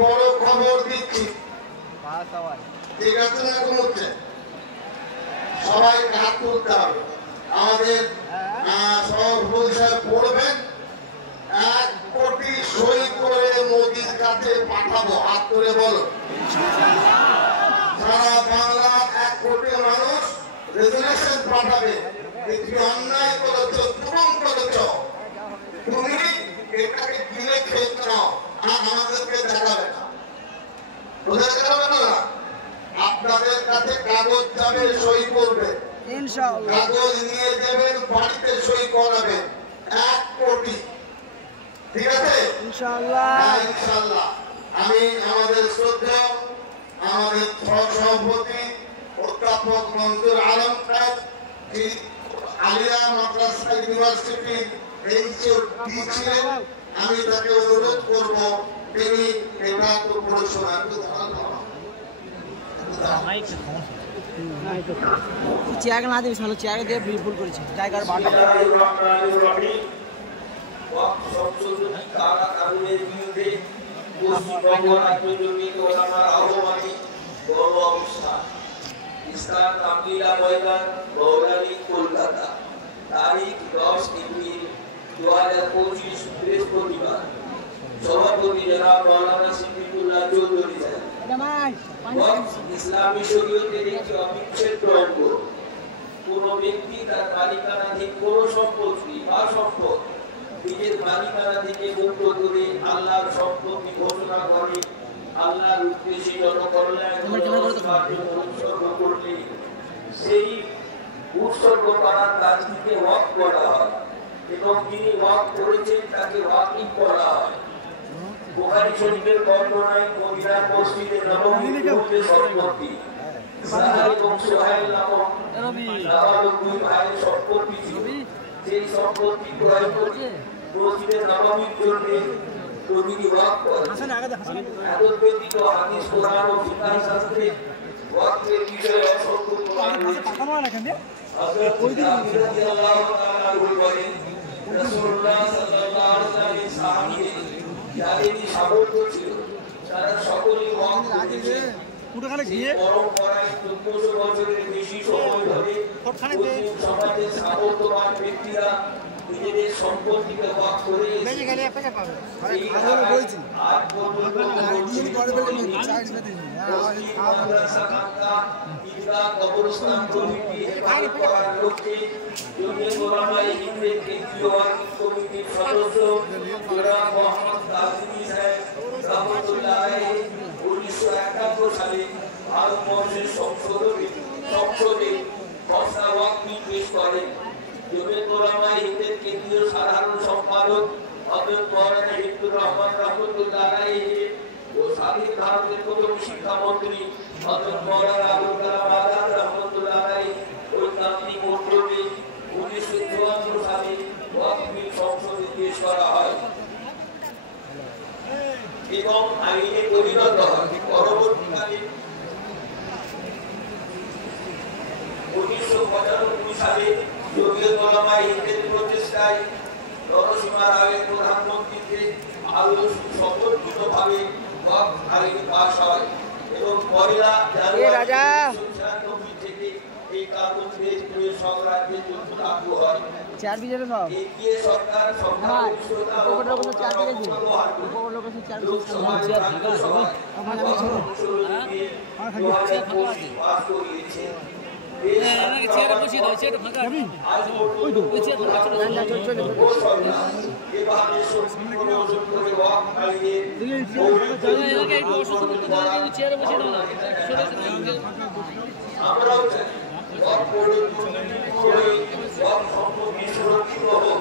বড় খবর দিচ্ছি, ঠিক আছে না? কমছে সবাই হাত তুলতে হবে। আমাদের সভাপতি সাহেব পড়বেন, 1 কোটি সই করে মোদির কাছে পাঠাবো। হাত করে বলো, সারা বাংলার 1 কোটি মানুষ রেজুলেশন পাঠাবে। তুমি অন্যায় করেছ, জুলুম করেছ, তুমি এটাকে কিনে খেয়ে নাও, আর আমাদেরকে দেখাবে না। বোঝা গেল না? আপনাদের কাছে কাগজ যাবে, সই করবে, কাগজ নিয়ে যাবেন, বাড়িতে সই করাবেন। 1 কোটি, ঠিক আছে? ইনশাআল্লাহ। ইনশাআল্লাহ। আমি আমাদের শ্রদ্ধা, আমাদের সভাপতি অধ্যাপক মনজুর আলম সাহেব, আলিয়া মাদ্রাসা ইউনিভার্সিটির HOD ছিলেন, আমি তাকে অনুরোধ করব তিনি এটা তো পড়ে শোনান। চেয়ার না দিয়ে ভালো, চেয়ার দিয়ে ভুল করেছে টাইগার বাটা। কলকাতা, তারিখ 10 এপ্রিল 2025 বৃহস্পতিবার। সভাপতি জনাব মাওলানা সিদ্দিকুল্লাহ চৌধুরী সাহেব। ইসলামী শরীয়তের একটি অবিচ্ছেদ্য অঙ্গ। কোন ব্যক্তি তার মালিকানাধীন কোন সম্পত্তি বা সম্পদ নিজের মালিকানা থেকে মুক্ত করে আল্লাহর সম্পত্তি ঘোষণা করে আল্লাহর উদ্দেশ্যে জনকল্যাণ উৎসর্গ করলে সেই উৎসর্গ করার কাজটিকে ওয়াকফ করা হয় এবং যিনি ওয়াকফ করেছেন তাকে ওয়াকিফ করা হয়। বুখারী শরীফের বর্ণনায় মদিনার মসজিদে নববীর মধ্যে সম্পত্তি সাহাব এবং সুহাইল নামক দুই ভাইয়ের সম্পত্তি ছিল। সেই সম্পত্তি ক্রয় করে মসজিদে নববীর জন্য নবীকে ওয়াকফ করেন। এতদ ব্যতীত হাদিস, কোরআন ও ফিকহ শাস্ত্রে ওয়াকফের বিষয়ে অসংখ্য প্রমাণ রয়েছে। হযরত আবু রাদিয়াল্লাহু তাআলা বলেন, রাসূলুল্লাহ সাল্লাল্লাহু আলাইহি ওয়াসাল্লাম যাদের সামর্থ্য ছিল তারা সকলেই ওয়াকফ করেছেন। পরম্পরায় 1400 বছরের বেশি সময় ধরে মুসলিম সমাজের সামর্থ্যবান ব্যক্তিরা নিজেদের সম্পত্তিকে ওয়াকফ করে কবরস্থান প্রভৃতি হেফাজত করার লক্ষ্যে জমিয়ত উলামায়ে হিন্দের কেন্দ্রীয় ওয়াকফ কমিটির সদস্য জনাব মোহাম্মদ কাজী সাহেব রহমাতুল্লাহ আলাইহি 1971 সালে ভারতবর্ষের সংসদে খসড়া ওয়াকফ বিল পেশ করেন। জমিয়ত উলামায়ে হিন্দের কেন্দ্রীয় সাধারণ সম্পাদক হযরত মাওলানা হিফজুর রহমান রহমাতুল্লাহ আলাইহি ও স্বাধীন ভারতের প্রথম শিক্ষামন্ত্রী হযরত মাওলানা আবুল কালাম আজাদ রহমাতুল্লাহ আলাইহি ওই তান্ত্রিক মন্ত্রণে 1954 সালে ওয়াকফ বিল সংসদে পেশ করা হয় এবং আইনে পরিণত হয়। পরবর্তীকালে 1995 সালে জমিয়ত উলামায়ে হিন্দের প্রচেষ্টায় নরসিমা রাওয়ের প্রধানমন্ত্রীকে আরো সংগঠিতভাবে ওয়াকফ আইন পাস হয় এবং পয়লা জানুয়ারি 1996 থেকে এই কানুন দেশজুড়ে সব রাজ্যে চলতে লাগু হয়। চার বিজেপি সব এগিয়ে সরকার সংখ্যাগরিষ্ঠতা ও ক্ষমতার অপব্যবহার লোকসভায় রাজ্যসভায় পাস করিয়েছে। চেয়ারে বসিয়ে দাও, চেয়ারটা ফাঁকা আছে। ওই চেয়ার ফাঁকা ছিল। এবারে সরকার অর্জন করে ওয়াকফ আইনের এলাকায় একটু অসুস্থ করতে দাও, চেয়ারে বসিয়ে দাও না। আমরাও চাই ওয়াকফ বোর্ডের ওয়াকফ সম্পত্তি সুরক্ষিত হোক।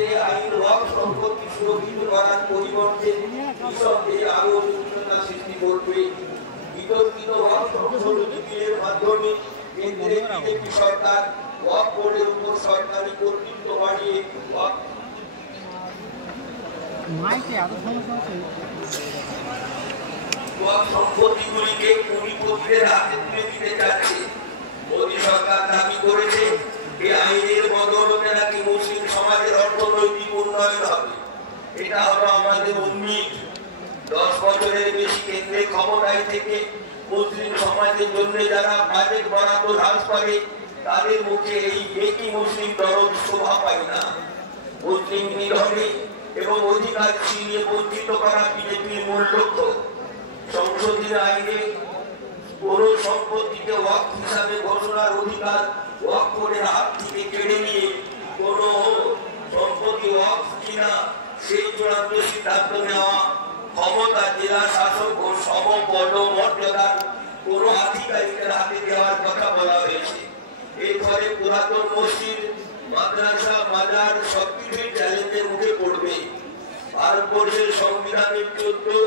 এই আইন ওয়াকফ সম্পত্তি সুরক্ষিত করার পরিবর্তে কৃষকদের আরো জটিলতা সৃষ্টি করবে। বিতর্কিত ওয়াকফ সংশোধনী বিলের মাধ্যমে কেন্দ্রের বিজেপি সরকার ওয়াকফ বোর্ডের উপর সরকারি কর্তৃত্ব বাড়িয়ে ওয়াকফ সম্পত্তিগুলিকে কুড়িপতিদের হাতে তুলে দিতে চাচ্ছে। মোদী সরকার দাবি করেছে এই আইনের বদৌলতে নাকি মুসলিম সমাজের অর্থনৈতিক উন্নয়ন হবে। এটা হলো আমাদের উন্মিত 10 বছরের বেশি কেন্দ্রে ক্ষমতায় থেকে মুসলিম সমাজের জন্য যারা বাজেট বরাদ্দ হ্রাস করে তাদের মুখে এই একই মুসলিম দরদ শোভা পায় না। মুসলিম নিধনে এবং অধিকার ছিনিয়ে বঞ্চিত করা বিজেপির মূল লক্ষ্য। সংশোধিত আইনে কোন সম্পত্তিকে ওয়াকফ হিসাবে ঘোষণার অধিকার ওয়াকফ বোর্ডের হাত থেকে কেড়ে নিয়ে কোন সম্পত্তি ওয়াকফ কিনা সেই চূড়ান্ত সিদ্ধান্ত নেওয়া ক্ষমতা জেলা শাসক ও সমপদ মর্যাদার কোন আধিকারিকের হাতে দেওয়ার কথা বলা হয়েছে। এর ফলে পুরাতন মসজিদ, মাদ্রাসা, মাজার সবকিছুই চ্যালেঞ্জের মুখে পড়বে। ভারতবর্ষের সংবিধানের 14,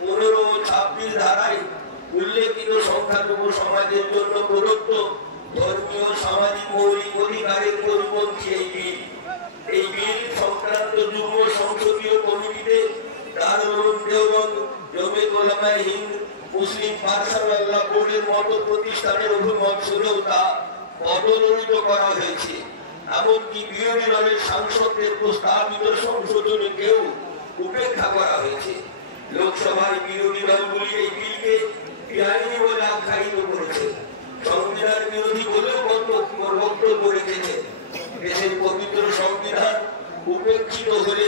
15 ও 26 ধারায় উল্লেখিত সংখ্যালঘু সমাজের জন্য প্রদত্ত ধর্মীয় সামাজিক মৌলিক অধিকারের পরিপন্থী এই বিল। এই বিল সংক্রান্ত যুগ্ম সংসদীয় কমিটিতে দারুল উলুম দেওবন্দ, জমিয়ত উলামায়ে হিন্দ, মুসলিম পাঠশালা বোর্ডের মতো প্রতিষ্ঠানের অভিমত শুনেও তা পদদলিত করা হয়েছে। এমনকি বিরোধী দলের সাংসদদের প্রস্তাবিত সংশোধনীকেও উপেক্ষা করা হয়েছে। লোকসভায় বিরোধী দলগুলি এই বিলকে বেআইনি বলে আখ্যায়িত করেছে, সংবিধান বিরোধী বলেও বক্তব্য রেখেছে। দেশের পবিত্র সংবিধান উপেক্ষিত হলে